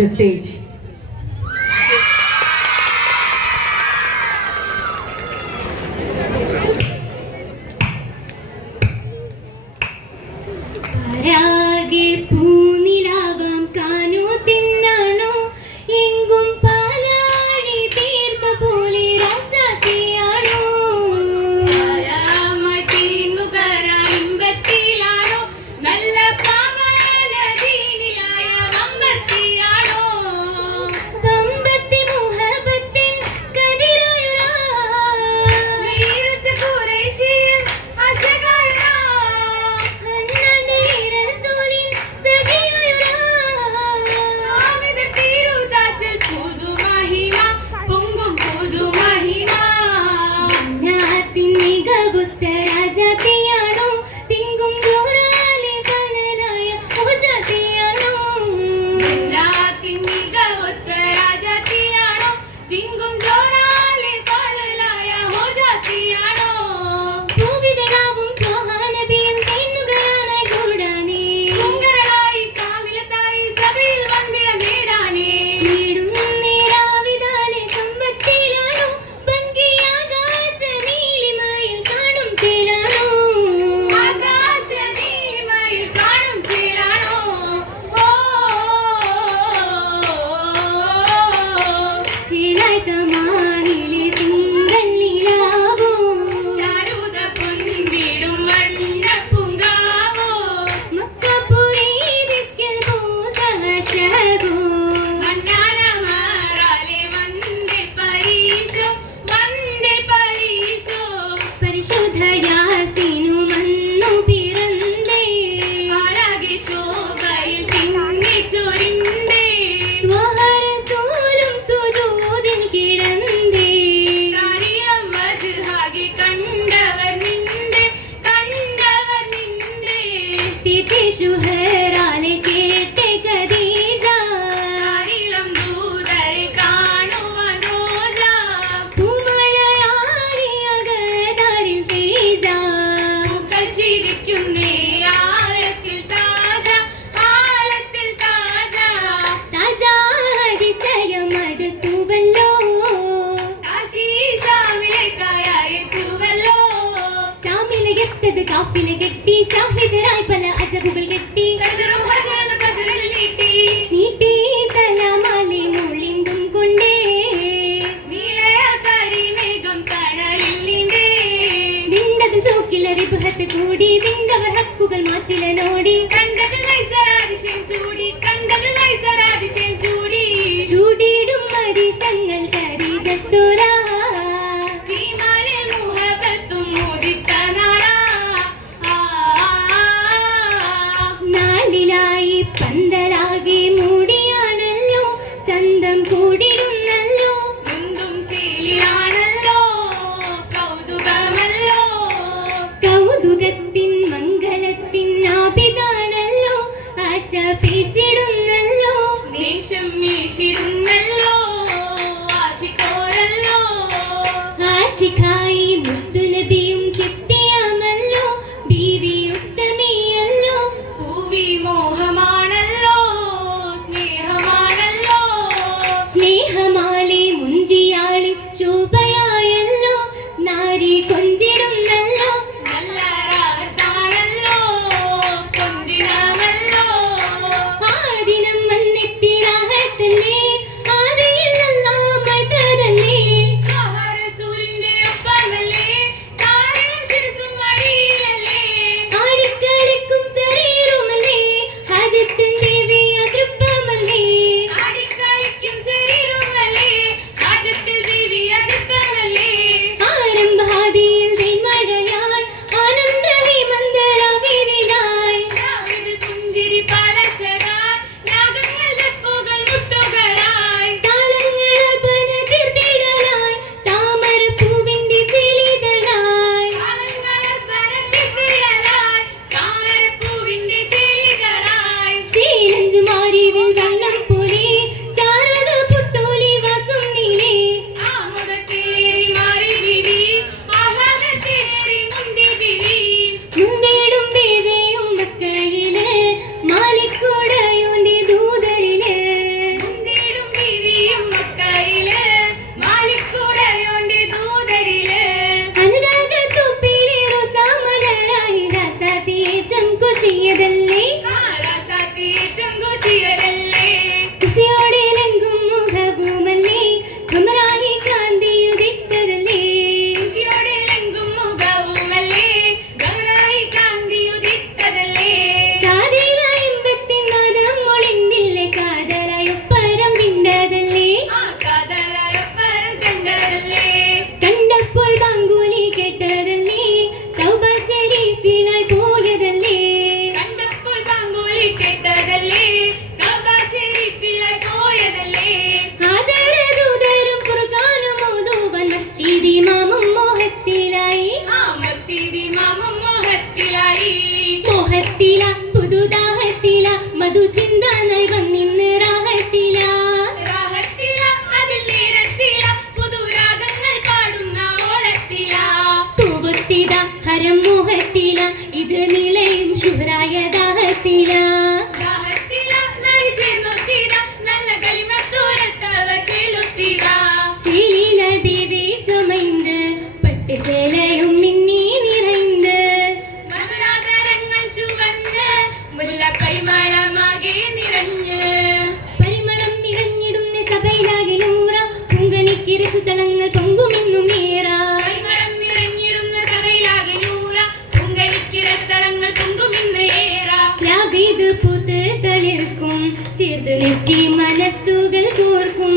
the stage. ചേർത്ത് നെറ്റി മനസ്സുകൾ കോർക്കും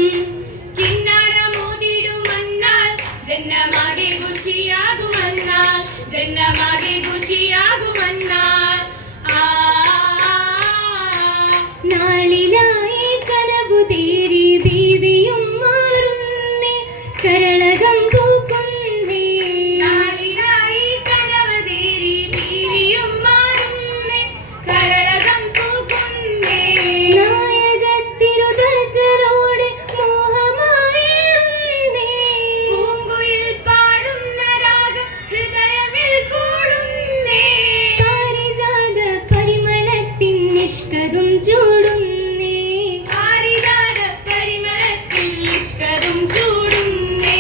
കിന്നാരമോതിടുമെന്നാൽ ജന്മമാകെ ഖുഷിയാകുമെന്നാൽ ജന്മമാകെ ഖുഷിയാകുമെന്നാൽ നാളിലായി കനവു തേരി ബീവിയും മാറുന്നേ കരളകം പൂക്കുന്നേ നാളിലായി കനവു തേരി ബീവിയും മാറുന്നേ കരളകം പൂക്കുന്നേ നായകത്തിരുതലോടെ മോഹമായിരുന്നേ പൂങ്കുയിൽ പാടുന്ന രാഗം ഹൃദയമിൽ കൂടുന്നേ പാരിജാത പരിമളത്തിൻ നിഷ്കതും ചൂടുന്നേ പാരിജാത പരിമളത്തിൻ നിഷ്കതും ചൂടുന്നേ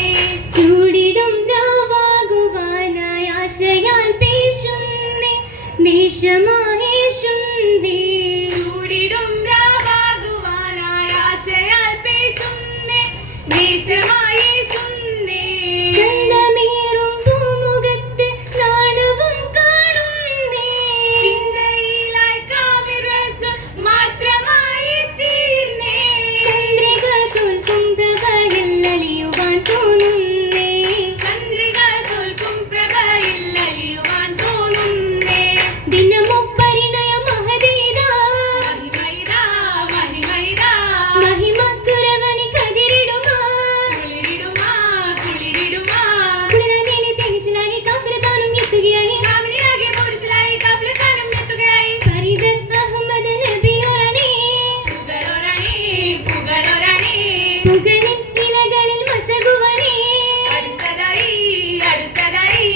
ചൂടിടും രാവാകുവാനായി ആശയാൽ പേശുന്നേ ദേശമായേശുന്നേ ചൂടിടും രാവാകുവാനായി ആശയാൽ പേശുന്നേ ദേശമായേശുന്നേ ചന്തമേറും പൂമുഖത്ത് നാണവും കാണുന്നേ ചിന്തയിലായി കാവ്യരസം മാത്രമായി തീർന്നേ ചന്ദ്രിക തോൽക്കും പ്രഭയിൽ അലിയുവാൻ തോന്നുന്നേ ചന്ദ്രിക തോൽക്കും പ്രഭയിൽ അലിയുവാൻ തോന്നുന്നേ ദിനമൊപ്പരിണയ മഹദീദ മഹിമൈദാ മഹിമൈദാ മഹിമ സുരവനി കതിരിടുമാ കുളിരിടുമാ കുളിരിടുമാ കുളിരമേലി തേനിശിലായി കാഫിറതാനും എത്തുകയായി കാമിനിയാകെ പുരുഷലായി കാഫിറതാനും എത്തുകയായി ഫരീദൻ അഹമ്മദ് നബിയൊരണേ പുകളൊരണേ പുകളൊരണേ പുകളിൽ ഇലകളിൽ മശകുവനേ അടുത്തതായി അടുത്തതായി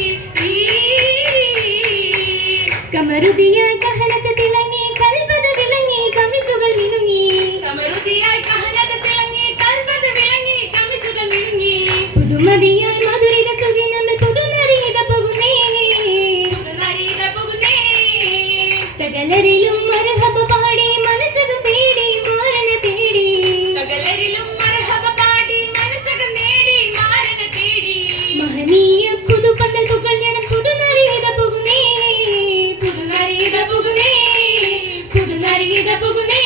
കമറുദിയായി കഹനത്ത് തിളങ്ങി കൽബത് വിളങ്ങി കമിസുകൾ മിനുങ്ങി കമറുദിയായി കഹനത്ത് തിളങ്ങി കൽബത് വിളങ്ങി കമിസുകൾ മിനുങ്ങി പുതുമതിയായി മധുരിത സുഗിനമിൽ പുതുനരീത പോകുന്നേ പുതുനരീത പോകുന്നേ സകലരിലും മർഹബ പാടി മനസ്സകം തേടി മാരന തേടി സകലരിലും മർഹബ പാടി മനസ്സകം നേടി മാരന തേടി മഹനീയ പുതുപന്തൽ പുകൾ ജനം പുതുനരീത പോകുന്നേ പുതുനരീത പോകുന്നേ പുതുനരീത പോകുന്നേ